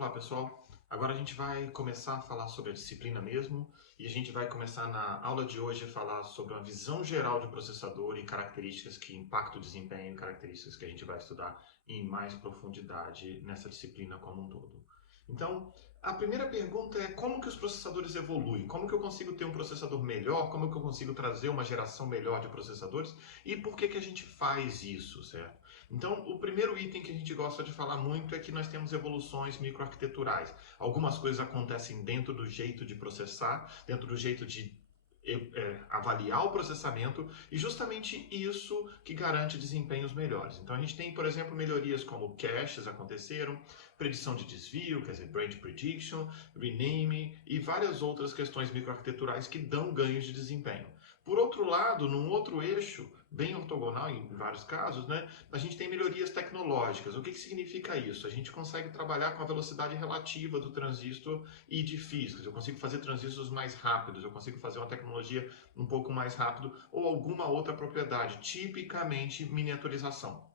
Olá pessoal, agora a gente vai começar a falar sobre a disciplina mesmo e a gente vai começar na aula de hoje a falar sobre uma visão geral de processador e características que impactam o desempenho e características que a gente vai estudar em mais profundidade nessa disciplina como um todo. Então, a primeira pergunta é como que os processadores evoluem? Como que eu consigo ter um processador melhor? Como que eu consigo trazer uma geração melhor de processadores? E por que que a gente faz isso, certo? Então, o primeiro item que a gente gosta de falar muito é que nós temos evoluções microarquiteturais. Algumas coisas acontecem dentro do jeito de processar, dentro do jeito de avaliar o processamento, e justamente isso que garante desempenhos melhores. Então a gente tem, por exemplo, melhorias como caches aconteceram, predição de desvio, quer dizer, branch prediction, renaming e várias outras questões microarquiteturais que dão ganhos de desempenho. Por outro lado, num outro eixo, bem ortogonal em vários casos, né, a gente tem melhorias tecnológicas. O que significa isso? A gente consegue trabalhar com a velocidade relativa do transistor e de físicas. Eu consigo fazer transistores mais rápidos, eu consigo fazer uma tecnologia um pouco mais rápido ou alguma outra propriedade, tipicamente miniaturização.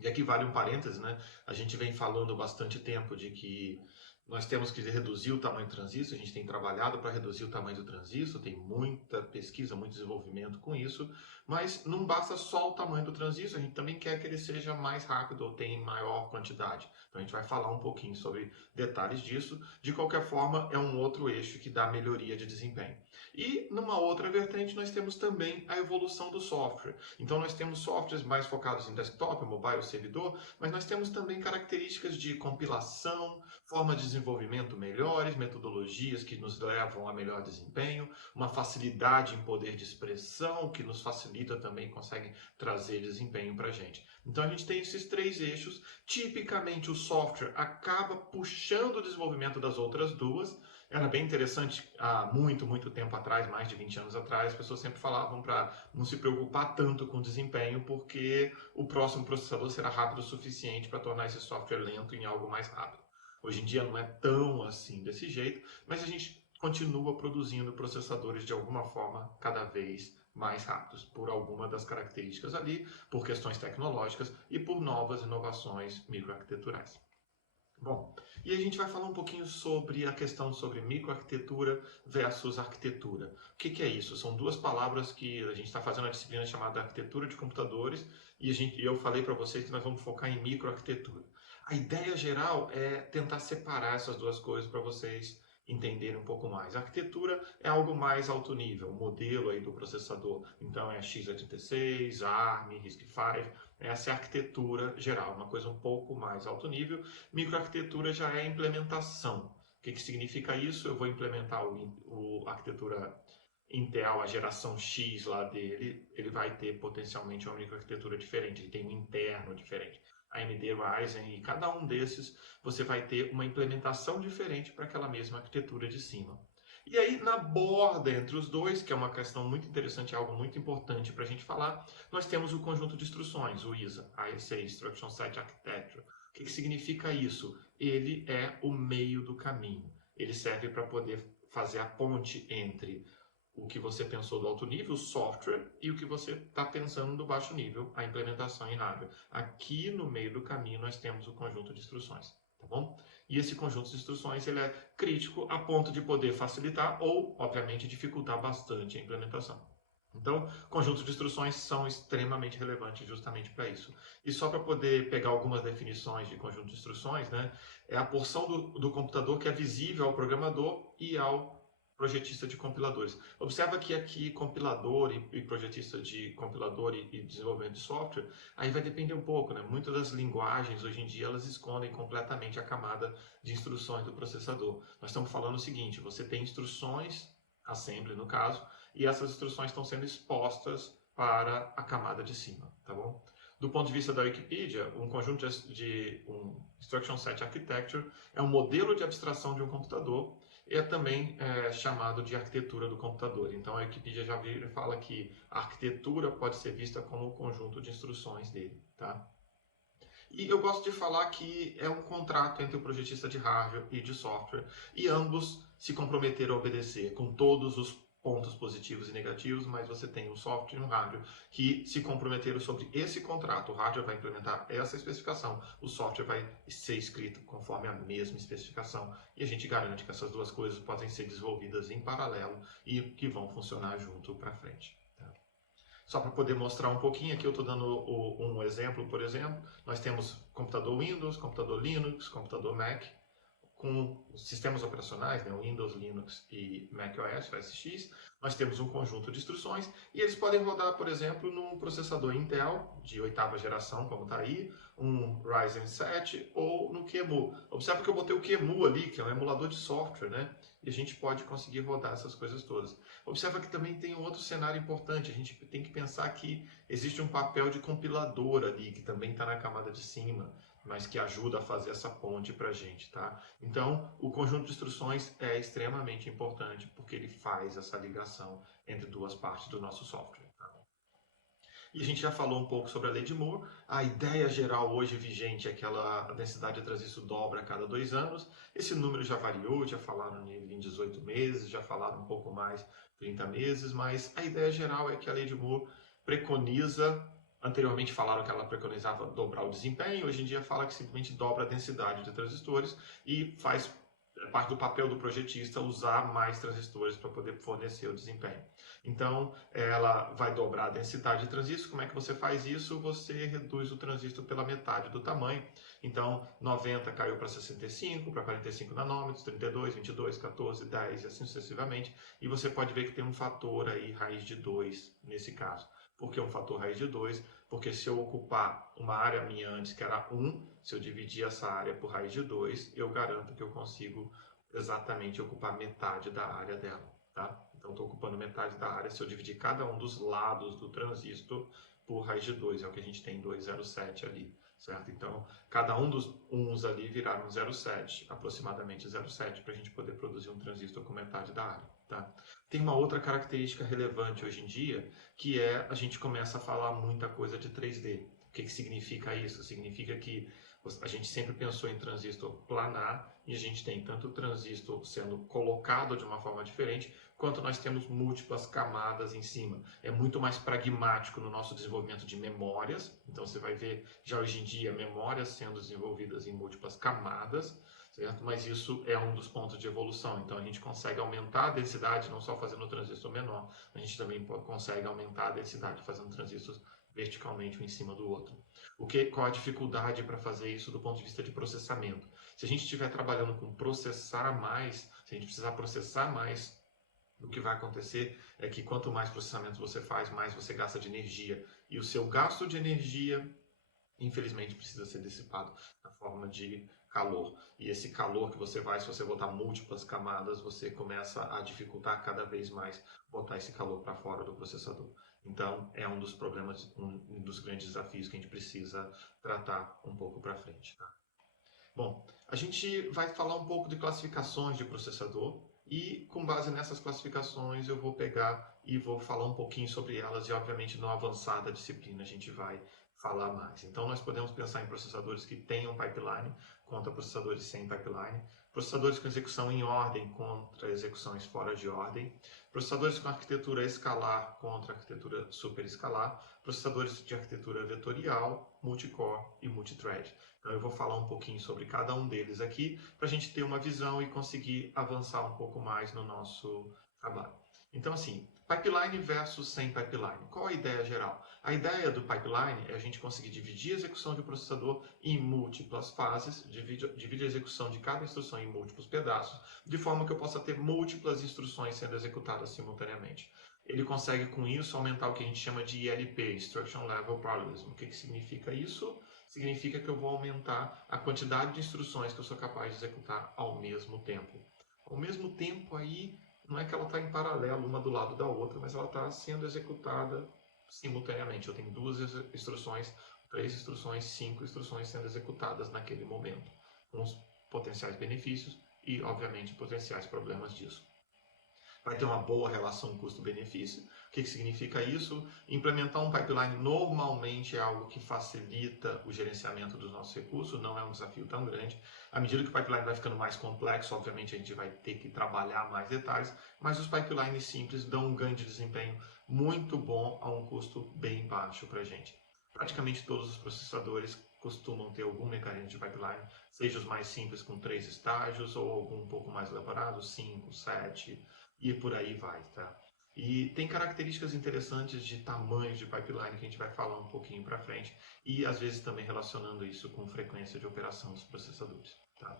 E aqui vale um parêntese, né? A gente vem falando há bastante tempo de que nós temos que reduzir o tamanho do transistor, a gente tem trabalhado para reduzir o tamanho do transistor, tem muita pesquisa, muito desenvolvimento com isso, mas não basta só o tamanho do transistor, a gente também quer que ele seja mais rápido ou tenha maior quantidade. Então a gente vai falar um pouquinho sobre detalhes disso. De qualquer forma, é um outro eixo que dá melhoria de desempenho. E numa outra vertente, nós temos também a evolução do software. Então nós temos softwares mais focados em desktop, mobile, servidor, mas nós temos também características de compilação, forma de desenvolvimento melhores, metodologias que nos levam a melhor desempenho, uma facilidade em poder de expressão que nos facilita também, consegue trazer desempenho para a gente. Então a gente tem esses três eixos. Tipicamente o software acaba puxando o desenvolvimento das outras duas. Era bem interessante há muito tempo atrás, mais de 20 anos atrás, as pessoas sempre falavam para não se preocupar tanto com o desempenho, porque o próximo processador será rápido o suficiente para tornar esse software lento em algo mais rápido. Hoje em dia não é tão assim desse jeito, mas a gente continua produzindo processadores de alguma forma cada vez mais rápidos, por alguma das características ali, por questões tecnológicas e por novas inovações microarquiteturais. Bom, e a gente vai falar um pouquinho sobre a questão sobre microarquitetura versus arquitetura. O que é isso? São duas palavras que a gente está fazendo uma disciplina chamada arquitetura de computadores e eu falei para vocês que nós vamos focar em microarquitetura. A ideia geral é tentar separar essas duas coisas para vocês entenderem um pouco mais. A arquitetura é algo mais alto nível, o modelo aí do processador. Então é x86, ARM, RISC-V, essa é a arquitetura geral, uma coisa um pouco mais alto nível. Microarquitetura já é a implementação. O que significa isso? Eu vou implementar a arquitetura Intel, a geração X lá dele, ele vai ter potencialmente uma microarquitetura diferente, ele tem um interno diferente. AMD Ryzen e cada um desses você vai ter uma implementação diferente para aquela mesma arquitetura de cima. E aí, na borda entre os dois, que é uma questão muito interessante, algo muito importante para a gente falar, nós temos o conjunto de instruções, o ISA, ISA, Instruction Set Architecture. O que significa isso? Ele é o meio do caminho. Ele serve para poder fazer a ponte entre o que você pensou do alto nível, o software, e o que você está pensando do baixo nível, a implementação em hardware. Aqui no meio do caminho nós temos o conjunto de instruções, tá bom? E esse conjunto de instruções ele é crítico a ponto de poder facilitar ou, obviamente, dificultar bastante a implementação. Então, conjuntos de instruções são extremamente relevantes justamente para isso. E só para poder pegar algumas definições de conjunto de instruções, né, é a porção do computador que é visível ao programador e ao projetista de compiladores. Observa que aqui compilador e projetista de compilador e desenvolvimento de software, aí vai depender um pouco, né? Muitas das linguagens hoje em dia elas escondem completamente a camada de instruções do processador. Nós estamos falando o seguinte, você tem instruções, assembly no caso, e essas instruções estão sendo expostas para a camada de cima, tá bom? Do ponto de vista da Wikipedia, um conjunto de um Instruction Set Architecture é um modelo de abstração de um computador e é também chamado de arquitetura do computador. Então a Wikipedia já fala que a arquitetura pode ser vista como o conjunto de instruções dele, tá? E eu gosto de falar que é um contrato entre o projetista de hardware e de software, e ambos se comprometeram a obedecer com todos os pontos positivos e negativos, mas você tem um software e um hardware que se comprometeram sobre esse contrato. O hardware vai implementar essa especificação, o software vai ser escrito conforme a mesma especificação e a gente garante que essas duas coisas podem ser desenvolvidas em paralelo e que vão funcionar junto para frente. Só para poder mostrar um pouquinho, aqui eu estou dando um exemplo, por exemplo, nós temos computador Windows, computador Linux, computador Mac, com os sistemas operacionais, né, o Windows, Linux e macOS, OS X, nós temos um conjunto de instruções e eles podem rodar, por exemplo, num processador Intel de 8ª geração, como está aí, um Ryzen 7 ou no QEMU. Observe que eu botei o QEMU ali, que é um emulador de software, né? E a gente pode conseguir rodar essas coisas todas. Observa que também tem um outro cenário importante, a gente tem que pensar que existe um papel de compilador ali, que também está na camada de cima, mas que ajuda a fazer essa ponte para a gente, tá? Então, o conjunto de instruções é extremamente importante porque ele faz essa ligação entre duas partes do nosso software. Tá? E a gente já falou um pouco sobre a lei de Moore. A ideia geral hoje vigente é que a densidade de transistor dobra a cada 2 anos. Esse número já variou, já falaram nele em 18 meses, já falaram um pouco mais 30 meses, mas a ideia geral é que a lei de Moore preconiza. Anteriormente falaram que ela preconizava dobrar o desempenho, hoje em dia fala que simplesmente dobra a densidade de transistores e faz parte do papel do projetista usar mais transistores para poder fornecer o desempenho. Então, ela vai dobrar a densidade de transistor. Como é que você faz isso? Você reduz o transistor pela metade do tamanho. Então, 90 caiu para 65, para 45 nanômetros, 32, 22, 14, 10 e assim sucessivamente. E você pode ver que tem um fator aí, raiz de 2 nesse caso. Por que um fator raiz de 2? Porque se eu ocupar uma área minha antes que era 1, se eu dividir essa área por raiz de 2, eu garanto que eu consigo exatamente ocupar metade da área dela. Tá? Então, estou ocupando metade da área se eu dividir cada um dos lados do transistor por raiz de 2, é o que a gente tem em 2,07 ali, certo? Então, cada um dos uns ali viraram 0,7, aproximadamente 0,7, para a gente poder produzir um transistor com metade da área, tá? Tem uma outra característica relevante hoje em dia, que é a gente começa a falar muita coisa de 3D. O que significa isso? Significa que a gente sempre pensou em transistor planar e a gente tem tanto o transistor sendo colocado de uma forma diferente, quanto nós temos múltiplas camadas em cima. É muito mais pragmático no nosso desenvolvimento de memórias, então você vai ver já hoje em dia memórias sendo desenvolvidas em múltiplas camadas, certo? Mas isso é um dos pontos de evolução, então a gente consegue aumentar a densidade não só fazendo o transistor menor, a gente também consegue aumentar a densidade fazendo transistores verticalmente um em cima do outro. Qual a dificuldade para fazer isso do ponto de vista de processamento? Se a gente estiver trabalhando com processar mais, se a gente precisar processar mais, o que vai acontecer é que quanto mais processamento você faz, mais você gasta de energia. E o seu gasto de energia, infelizmente, precisa ser dissipado na forma de calor. E esse calor que você vai, se você botar múltiplas camadas, você começa a dificultar cada vez mais botar esse calor para fora do processador. Então, é um dos problemas, um dos grandes desafios que a gente precisa tratar um pouco para frente. Tá? Bom, a gente vai falar um pouco de classificações de processador e com base nessas classificações eu vou pegar e vou falar um pouquinho sobre elas e obviamente no avançar da disciplina a gente vai falar mais. Então nós podemos pensar em processadores que tenham pipeline contra processadores sem pipeline, processadores com execução em ordem contra execuções fora de ordem, processadores com arquitetura escalar contra arquitetura superescalar, processadores de arquitetura vetorial, multicore e multithread. Então eu vou falar um pouquinho sobre cada um deles aqui para a gente ter uma visão e conseguir avançar um pouco mais no nosso trabalho. Então assim, pipeline versus sem pipeline. Qual a ideia geral? A ideia do pipeline é a gente conseguir dividir a execução de um processador em múltiplas fases, divide a execução de cada instrução em múltiplos pedaços, de forma que eu possa ter múltiplas instruções sendo executadas simultaneamente. Ele consegue com isso aumentar o que a gente chama de ILP, Instruction Level Parallelism. O que significa isso? Significa que eu vou aumentar a quantidade de instruções que eu sou capaz de executar ao mesmo tempo. Ao mesmo tempo aí, não é que ela está em paralelo uma do lado da outra, mas ela está sendo executada simultaneamente. Eu tenho 2 instruções, 3 instruções, 5 instruções sendo executadas naquele momento, com os potenciais benefícios e, obviamente, potenciais problemas disso. vai ter uma boa relação custo-benefício. O que significa isso? Implementar um pipeline normalmente é algo que facilita o gerenciamento dos nossos recursos, não é um desafio tão grande. À medida que o pipeline vai ficando mais complexo, obviamente a gente vai ter que trabalhar mais detalhes, mas os pipelines simples dão um ganho de desempenho muito bom a um custo bem baixo para a gente. Praticamente todos os processadores costumam ter algum mecanismo de pipeline, seja os mais simples com 3 estágios ou algum um pouco mais elaborado, 5, 7 e por aí vai, tá? E tem características interessantes de tamanhos de pipeline que a gente vai falar um pouquinho para frente e às vezes também relacionando isso com frequência de operação dos processadores, tá?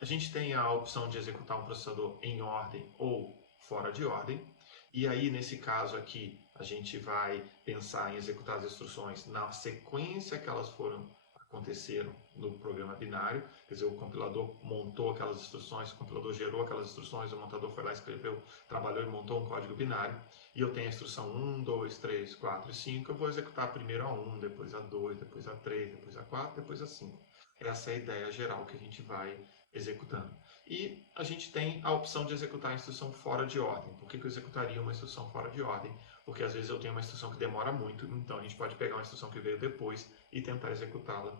A gente tem a opção de executar um processador em ordem ou fora de ordem. E aí, nesse caso aqui, a gente vai pensar em executar as instruções na sequência que elas aconteceram no programa binário. Quer dizer, o compilador montou aquelas instruções, o compilador gerou aquelas instruções, o montador foi lá, escreveu, trabalhou e montou um código binário. E eu tenho a instrução 1, 2, 3, 4 e 5. Eu vou executar primeiro a 1, depois a 2, depois a 3, depois a 4, depois a 5. Essa é a ideia geral que a gente vai executando. E a gente tem a opção de executar a instrução fora de ordem. Por que eu executaria uma instrução fora de ordem? Porque às vezes eu tenho uma instrução que demora muito, então a gente pode pegar uma instrução que veio depois e tentar executá-la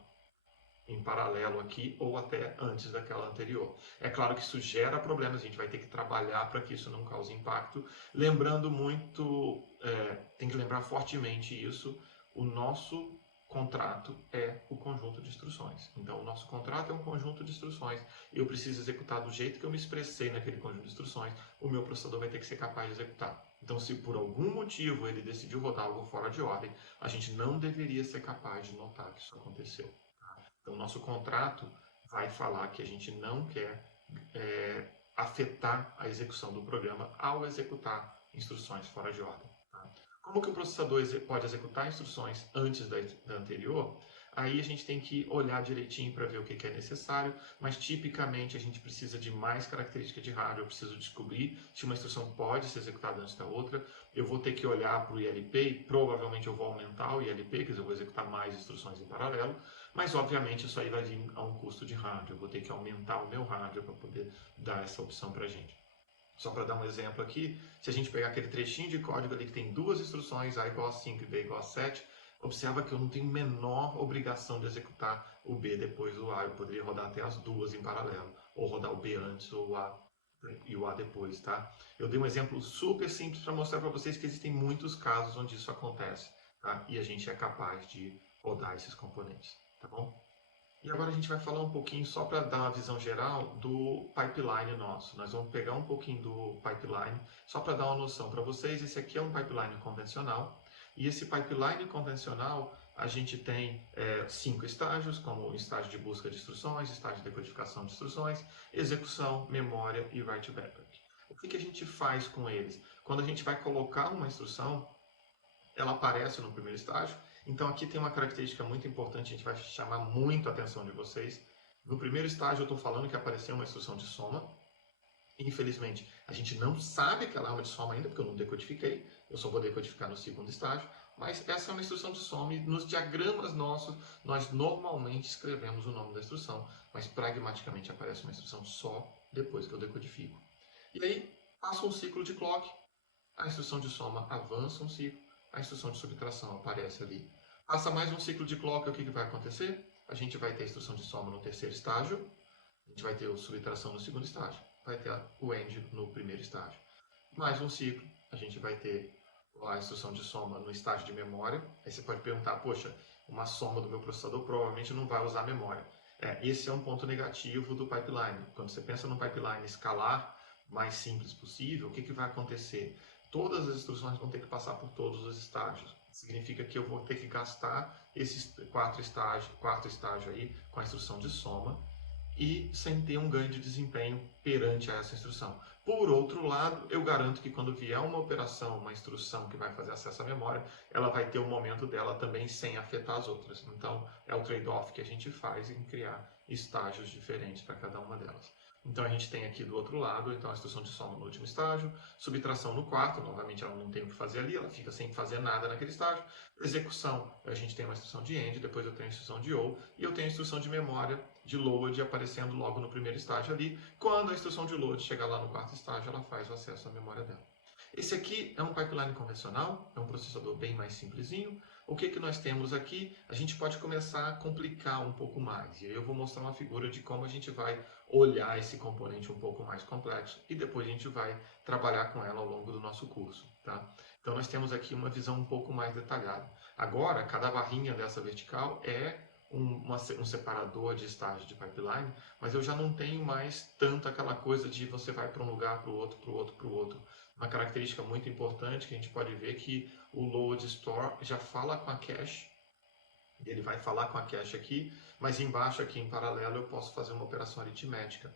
em paralelo aqui ou até antes daquela anterior. É claro que isso gera problemas, a gente vai ter que trabalhar para que isso não cause impacto. Lembrando muito, tem que lembrar fortemente isso, o nosso contrato é o conjunto de instruções. Então, o nosso contrato é um conjunto de instruções. Eu preciso executar do jeito que eu me expressei naquele conjunto de instruções. O meu processador vai ter que ser capaz de executar. Então, se por algum motivo ele decidiu rodar algo fora de ordem, a gente não deveria ser capaz de notar que isso aconteceu. Então, nosso contrato vai falar que a gente não quer afetar a execução do programa ao executar instruções fora de ordem. Como que o processador pode executar instruções antes da anterior? Aí a gente tem que olhar direitinho para ver o que é necessário, mas tipicamente a gente precisa de mais características de hardware, eu preciso descobrir se uma instrução pode ser executada antes da outra, eu vou ter que olhar para o ILP e provavelmente eu vou aumentar o ILP, quer dizer, eu vou executar mais instruções em paralelo, mas obviamente isso aí vai vir a um custo de hardware, eu vou ter que aumentar o meu hardware para poder dar essa opção para a gente. Só para dar um exemplo aqui, se a gente pegar aquele trechinho de código ali que tem duas instruções, A igual a 5 e B igual a 7, observa que eu não tenho menor obrigação de executar o B depois do A. Eu poderia rodar até as duas em paralelo, ou rodar o B antes ou o A e o A depois, tá? Eu dei um exemplo super simples para mostrar para vocês que existem muitos casos onde isso acontece, tá? E a gente é capaz de rodar esses componentes, tá bom? E agora a gente vai falar um pouquinho, só para dar uma visão geral, do pipeline nosso. Nós vamos pegar um pouquinho do pipeline, só para dar uma noção para vocês. Esse aqui é um pipeline convencional. E esse pipeline convencional, a gente tem 5 estágios, como o estágio de busca de instruções, estágio de decodificação de instruções, execução, memória e write backup. O que a gente faz com eles? Quando a gente vai colocar uma instrução, ela aparece no primeiro estágio. Então aqui tem uma característica muito importante, a gente vai chamar muito a atenção de vocês. No primeiro estágio eu estou falando que apareceu uma instrução de soma. Infelizmente, a gente não sabe aquela arma de soma ainda, porque eu não decodifiquei. Eu só vou decodificar no segundo estágio. Mas essa é uma instrução de soma e nos diagramas nossos, nós normalmente escrevemos o nome da instrução, mas pragmaticamente aparece uma instrução só depois que eu decodifico. E aí, passa um ciclo de clock, a instrução de soma avança um ciclo, a instrução de subtração aparece ali. Passa mais um ciclo de clock, o que vai acontecer? A gente vai ter a instrução de soma no terceiro estágio, a gente vai ter a subtração no segundo estágio, vai ter o AND no primeiro estágio. Mais um ciclo, a gente vai ter a instrução de soma no estágio de memória. Aí você pode perguntar, poxa, uma soma do meu processador provavelmente não vai usar memória. Esse é um ponto negativo do pipeline. Quando você pensa num pipeline escalar mais simples possível, o que vai acontecer? Todas as instruções vão ter que passar por todos os estágios. Significa que eu vou ter que gastar esses quarto estágio aí com a instrução de soma e sem ter um ganho de desempenho perante a essa instrução. Por outro lado, eu garanto que quando vier uma operação, uma instrução que vai fazer acesso à memória, ela vai ter um momento dela também sem afetar as outras. Então, é o trade-off que a gente faz em criar estágios diferentes para cada uma delas. Então a gente tem aqui do outro lado, então a instrução de soma no último estágio, subtração no quarto, novamente ela não tem o que fazer ali, ela fica sem fazer nada naquele estágio. Execução, a gente tem uma instrução de AND, depois eu tenho a instrução de OR, e eu tenho a instrução de memória de load aparecendo logo no primeiro estágio ali. Quando a instrução de load chegar lá no quarto estágio, ela faz o acesso à memória dela. Esse aqui é um pipeline convencional, é um processador bem mais simplesinho. O que nós temos aqui? A gente pode começar a complicar um pouco mais. E aí eu vou mostrar uma figura de como a gente vai olhar esse componente um pouco mais complexo e depois a gente vai trabalhar com ela ao longo do nosso curso. Tá? Então nós temos aqui uma visão um pouco mais detalhada. Agora, cada barrinha dessa vertical é um separador de estágio de pipeline, mas eu já não tenho mais tanto aquela coisa de você vai para um lugar, para o outro, para o outro, para o outro. Uma característica muito importante que a gente pode ver que o load store já fala com a cache, ele vai falar com a cache aqui, mas embaixo aqui em paralelo eu posso fazer uma operação aritmética.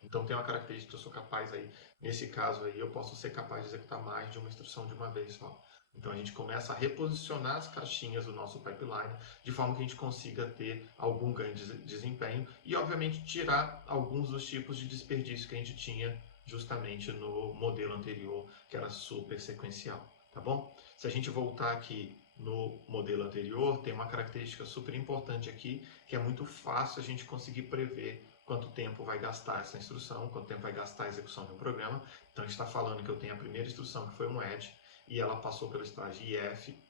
Então tem uma característica que eu sou capaz aí, nesse caso aí, eu posso ser capaz de executar mais de uma instrução de uma vez só. Então a gente começa a reposicionar as caixinhas do nosso pipeline de forma que a gente consiga ter algum ganho de desempenho e obviamente tirar alguns dos tipos de desperdício que a gente tinha justamente no modelo anterior, que era super sequencial, tá bom? Se a gente voltar aqui no modelo anterior, tem uma característica super importante aqui, que é muito fácil a gente conseguir prever quanto tempo vai gastar essa instrução, quanto tempo vai gastar a execução de um programa. Então, a gente está falando que eu tenho a primeira instrução, que foi um add, e ela passou pelo estágio IF,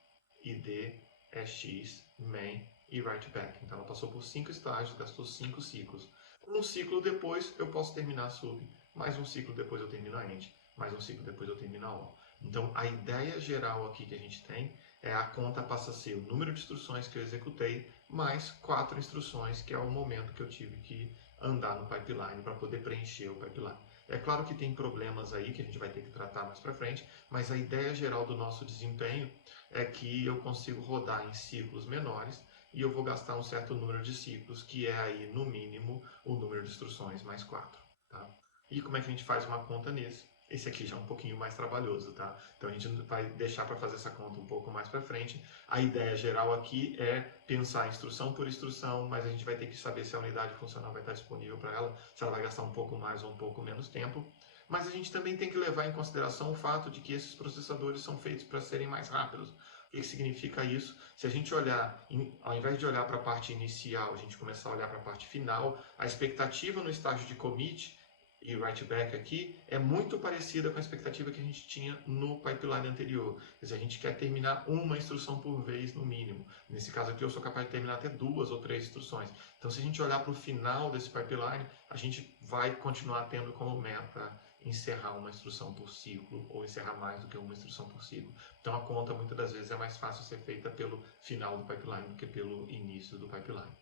ID, EX, main e write back. Então, ela passou por 5 estágios, gastou 5 ciclos. Um ciclo depois, eu posso terminar a sub, mais um ciclo depois eu termino a end, mais um ciclo depois eu termino a on. Então, a ideia geral aqui que a gente tem é a conta passa a ser o número de instruções que eu executei, mais 4 instruções, que é o momento que eu tive que andar no pipeline para poder preencher o pipeline. É claro que tem problemas aí que a gente vai ter que tratar mais para frente, mas a ideia geral do nosso desempenho é que eu consigo rodar em ciclos menores e eu vou gastar um certo número de ciclos, que é aí, no mínimo, o número de instruções mais 4. Tá? E como é que a gente faz uma conta nisso? Esse aqui já é um pouquinho mais trabalhoso, tá? Então a gente vai deixar para fazer essa conta um pouco mais para frente. A ideia geral aqui é pensar instrução por instrução, mas a gente vai ter que saber se a unidade funcional vai estar disponível para ela, se ela vai gastar um pouco mais ou um pouco menos tempo. Mas a gente também tem que levar em consideração o fato de que esses processadores são feitos para serem mais rápidos. O que significa isso? Se a gente olhar, ao invés de olhar para a parte inicial, a gente começar a olhar para a parte final, a expectativa no estágio de commit e write back aqui é muito parecida com a expectativa que a gente tinha no pipeline anterior. Quer dizer, a gente quer terminar uma instrução por vez no mínimo. Nesse caso aqui eu sou capaz de terminar até 2 ou 3 instruções. Então se a gente olhar para o final desse pipeline, a gente vai continuar tendo como meta encerrar uma instrução por ciclo ou encerrar mais do que uma instrução por ciclo. Então a conta muitas das vezes é mais fácil ser feita pelo final do pipeline do que pelo início do pipeline.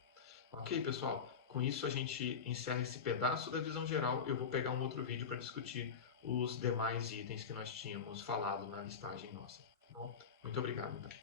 Ok, pessoal? Com isso a gente encerra esse pedaço da visão geral. Eu vou pegar um outro vídeo para discutir os demais itens que nós tínhamos falado na listagem nossa. Tá bom? Muito obrigado. Então.